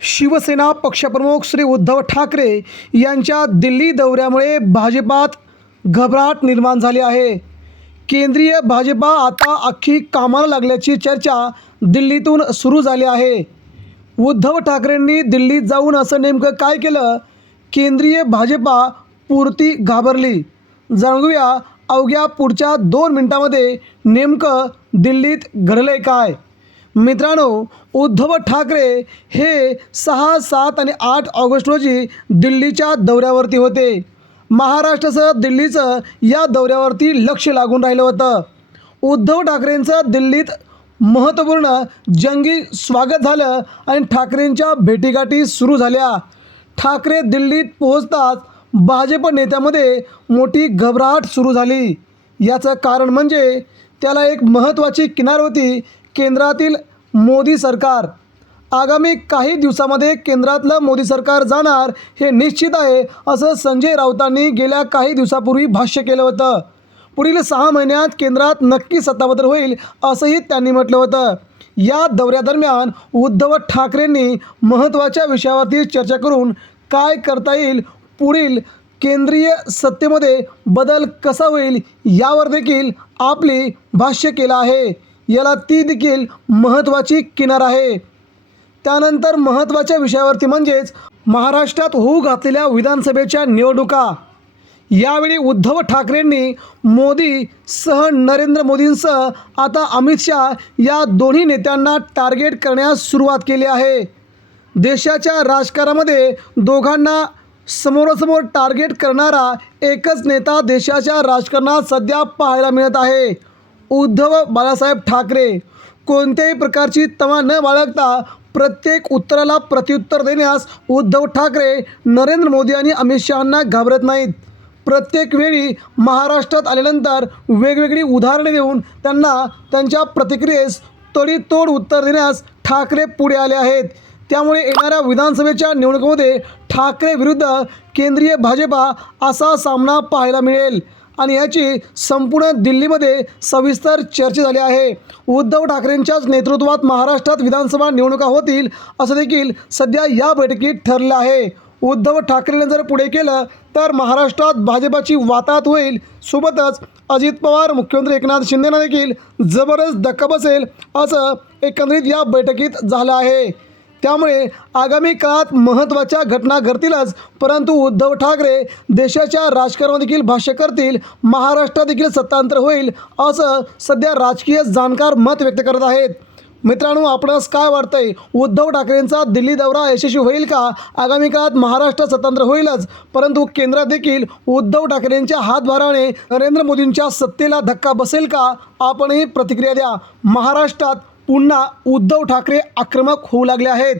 शिवसेना पक्षप्रमुख श्री उद्धव ठाकरे यांच्या दिल्ली दौऱ्यामुळे भाजपात घबराट निर्माण झाली आहे. केंद्रीय भाजपा आता अख्खी कामाला लागल्याची चर्चा दिल्लीतून सुरू झाली आहे. उद्धव ठाकरेंनी दिल्लीत जाऊन असं नेमकं काय केलं? केंद्रीय भाजपा पुरती घाबरली. जाणूया अवघ्या पुढच्या दोन मिनिटामध्ये नेमकं दिल्लीत घडलंय काय? मित्रांनो उद्धव ठाकरे हे सहा सात आणि आठ ऑगस्ट रोजी दिल्लीच्या दौऱ्यावरती होते. महाराष्ट्रासह दिल्लीचं या दौऱ्यावरती लक्ष लागून राहिलं होतं. उद्धव ठाकरेंचं दिल्लीत महत्त्वपूर्ण जंगी स्वागत झालं आणि ठाकरेंच्या भेटीगाठी सुरू झाल्या. ठाकरे दिल्लीत पोहोचताच भाजप नेत्यामध्ये मोठी घबराट सुरू झाली. याचं कारण म्हणजे त्याला एक महत्त्वाची किनार होती केंद्रातील मोदी सरकार. आगामी काही दिवसामध्ये केंद्रातलं मोदी सरकार जाणार हे निश्चित आहे असं संजय राऊतांनी गेल्या काही दिवसापूर्वी भाष्य केलं होतं. पुढील सहा महिन्यात केंद्रात नक्की सत्ताबदल होईल असंही त्यांनी म्हटलं होतं. या दौऱ्यादरम्यान उद्धव ठाकरेंनी महत्त्वाच्या विषयावरती चर्चा करून काय करता येईल पुढील केंद्रीय सत्तेमध्ये बदल कसा होईल यावर देखील आपली भाष्य केलं आहे. याला ती देखील महत्त्वाची किनार आहे. त्यानंतर महत्त्वाच्या विषयावरती म्हणजेच महाराष्ट्रात होऊ घातलेल्या विधानसभेच्या निवडणुका. यावेळी उद्धव ठाकरेंनी मोदी सह नरेंद्र मोदींसह आता अमित शहा या दोन्ही नेत्यांना टार्गेट करण्यास सुरुवात केली आहे. देशाच्या राजकारणामध्ये दोघांना समोरासमोर टार्गेट करणारा एकच नेता देशाच्या राजकारणात सध्या पाहायला मिळत आहे. उद्धव बाळासाहेब ठाकरे. कोणत्याही प्रकारची तमा न बाळगता प्रत्येक उत्तराला प्रत्युत्तर देण्यास उद्धव ठाकरे नरेंद्र मोदी आणि अमित शहांना घाबरत नाहीत. प्रत्येक वेळी महाराष्ट्रात आल्यानंतर वेगवेगळी उदाहरणे देऊन त्यांना त्यांच्या प्रतिक्रियेस तडीतोड उत्तर देण्यास ठाकरे पुढे आले आहेत. त्यामुळे येणाऱ्या विधानसभेच्या निवडणुकीमध्ये ठाकरे विरुद्ध केंद्रीय भाजपा असा सामना पाहायला मिळेल. आणि याची संपूर्ण दिल्लीमध्ये सविस्तर चर्चा झाली आहे. उद्धव ठाकरेंच्याच नेतृत्वात महाराष्ट्रात विधानसभा निवडणुका होतील असं देखील सध्या या बैठकीत ठरलं आहे. उद्धव ठाकरेने जर पुढे केलं तर महाराष्ट्रात भाजपाची वाताहत होईल. सोबतच अजित पवार मुख्यमंत्री एकनाथ शिंदेना देखील जबरदस्त धक्का बसेल असं एकंदरीत या बैठकीत झालं आहे. त्यामुळे आगामी काळात महत्त्वाच्या घटना घडतीलच परंतु उद्धव ठाकरे देशाच्या राजकारणात देखील भाष्य करतील महाराष्ट्रात देखील सत्तांतर होईल असं सध्या राजकीय जाणकार मत व्यक्त करत आहेत. मित्रांनो आपणास काय वाटतंय? उद्धव ठाकरेंचा दिल्ली दौरा यशस्वी होईल का? आगामी काळात महाराष्ट्र स्वतंत्र होईलच परंतु केंद्रात देखील उद्धव ठाकरेंच्या हातभाराने नरेंद्र मोदींच्या सत्तेला धक्का बसेल का? आपणही प्रतिक्रिया द्या. महाराष्ट्रात पुन्हा उद्धव ठाकरे आक्रमक होऊ लागले आहेत.